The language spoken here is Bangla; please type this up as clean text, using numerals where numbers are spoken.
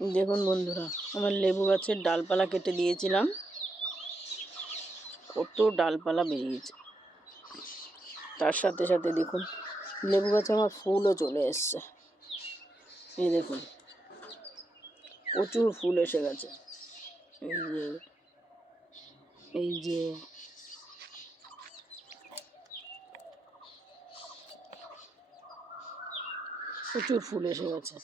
দেখুন বন্ধুরা, আমার লেবু গাছের ডালপালা কেটে দিয়েছিলাম, কত ডালপালা বেরিয়েছে। তার সাথে সাথে দেখুন লেবু গাছে আমার ফুলও চলে এসছে। এই দেখুন প্রচুর ফুল এসে গেছে। এই যে প্রচুর ফুল এসে গেছে।